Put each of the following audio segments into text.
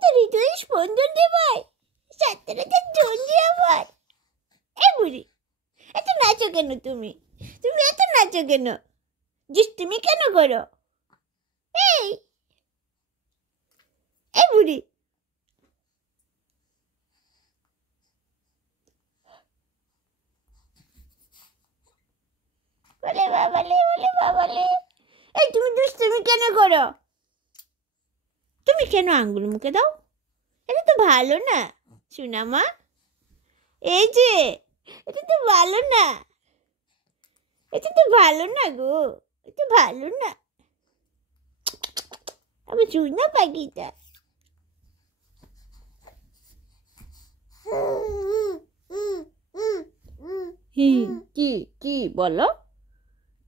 তো হৃদয় স্পন্দন রে ভাই, 70,000 জন রে আমার। এ বুড়ি, এত নাচো কেন তুমি? তুমি এত নাচো কেন? দুষ্টুমি কেন করো? এই এ বুড়ি, বলে বাবালে, বলে বাবালে, এই তুমি দুষ্টুমি কেন করো? তুমি কেন আঙ্গুল মুখে দাও? এটা তো ভালো না সোনা মা। এই যে, এটা তো ভালো না, এটা তো ভালো না গো, এটা ভালো না। আমার সোনা পাখিটা। কি কি বলো,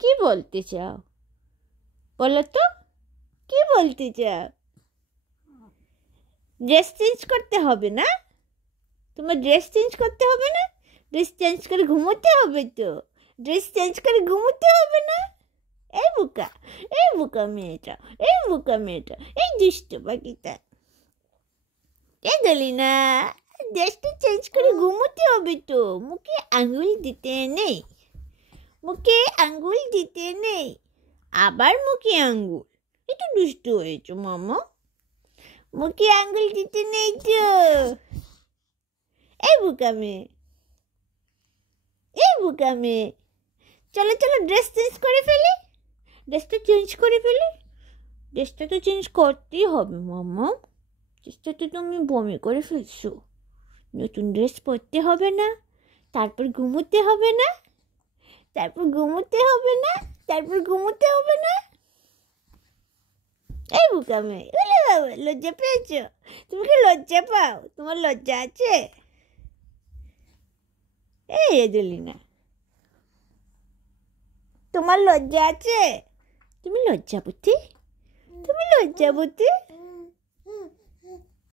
কি বলতে চাও? বলো তো, কি বলতে চাও? ড্রেস চেঞ্জ করতে হবে না? তোমার ড্রেস চেঞ্জ করতে হবে না? ড্রেস চেঞ্জ করে ঘুমোতে হবে তো। ড্রেস চেঞ্জ করে ঘুমোতে হবে না? এই বোকা, এই বোকা মেয়েটা, এই বোকা মেয়েটা, এই দুষ্ট পাখিটা। এই দলিনা, ড্রেসটা চেঞ্জ করে ঘুমোতে হবে তো। মুখে আঙ্গুল দিতে নেই, মুখে আঙ্গুল দিতে নেই, আবার মুখে আঙ্গুল। একটু দুষ্ট হয়েছো মামা, মুখে আঙ্গুল দিতে নেই তো। এই বোকা মেয়ে, এই বোকা মেয়ে, চলো চলো ড্রেস চেঞ্জ করে ফেলি, ড্রেসটা চেঞ্জ করে ফেলি। ড্রেসটা তো চেঞ্জ করতেই হবে মামা, ড্রেসটা তো তুমি বমি করে ফেলছো। নতুন ড্রেস পরতে হবে না? তারপর ঘুমোতে হবে না? তারপর ঘুমোতে হবে না? তারপর ঘুমোতে হবে না? এই বোকা মেয়ে, বলে বাবা, লজ্জা পেয়েছো? তুমি কি লজ্জা পাও? তোমার লজ্জা আছে? এই এদুলিনা, তোমার লজ্জা আছে? তুমি লজ্জাবতী, তুমি লজ্জাবতী।